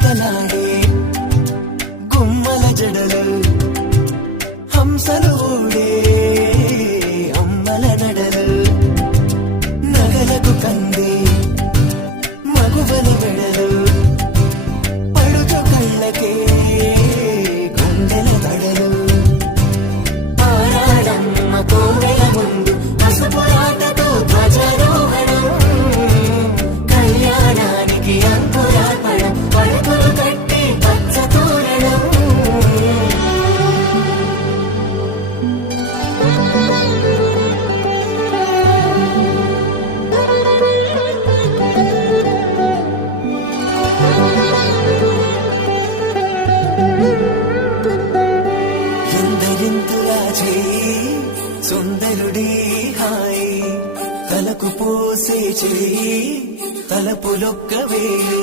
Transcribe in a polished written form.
గలగలాడే గుమ్మల జడలు హంసలు ఊడే అమ్మల నడలు నగలకు కంది మగువల వెడలు పడుచు కళ్ళకే గుండెల దడలు ఆరాడమ్మ కోవెల ముందు పసుపురాటతో ధ్వజారోహణం కళ్యాణానికి అంకురార్పణం పడకలు కట్టి పచ్చ తోరణం ఎందరింతులా చేయి సుందరుడి హాయి తలకు పోసే చేయి తలపులొక్క వేయి